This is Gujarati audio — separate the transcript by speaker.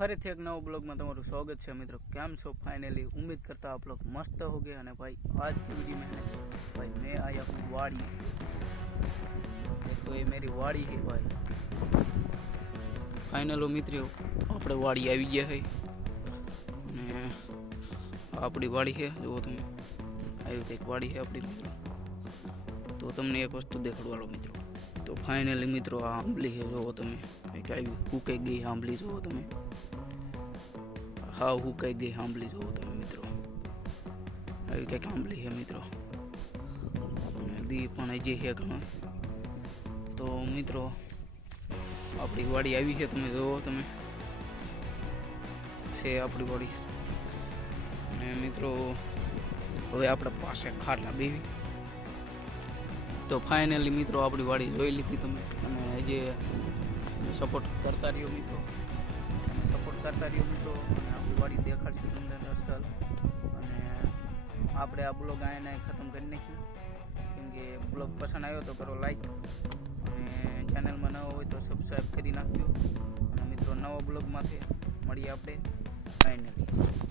Speaker 1: ખરેખર નવ બ્લોગ માં તમારું સ્વાગત છે મિત્રો કેમ છો ફાઇનલી ઉમીદ કરતા આપ લોકો મસ્ત હોગે અને ભાઈ આજની વિડીયો મે ભાઈ મે આયા આપની વાડી તો એ મારી વાડી કે પાસે ફાઇનલ ઓ મિત્રો આપડે વાડી આવી ગયા હૈ ને આપડી વાડી હે જોવો તમે આ વિથે વાડી હે આપડી તો તમને એક વસ્તુ દેખડવાળો મિત્રો તો ફાઇનલી મિત્રો આ આંબલી છે જોવો તમે કંઈક આવી હુકાઈ ગઈ આંબલી જોવો તમે હા હુકાઈ ગઈ આંબલી જોવો તમે મિત્રો આવી કંઈક આંબલી છે મિત્રો દી પણ હજી છે ઘણા તો મિત્રો આપણી વાડી આવી છે તમે જોવો તમે છે આપણી વાડી અને મિત્રો હવે આપણે પાસે ખાટલા બેવી તો ફાઇનલી મિત્રો આપણી વાળી જોઈ લીધી તમે અને જે સપોર્ટ કરતા રહ્યો મિત્રો સપોર્ટ કરતા રહ્યો મિત્રો અને આપણી વાળી દેખાડશે તમને અસર અને આપણે આ બ્લોગ આને ખતમ કરી નાખીએ કેમ કે બ્લોગ પસંદ આવ્યો તો કરો લાઈક અને ચેનલમાં નવો હોય તો સબસ્ક્રાઈબ કરી નાખજો અને મિત્રો નવા બ્લોગમાંથી મળીએ આપણે ફાઇનલી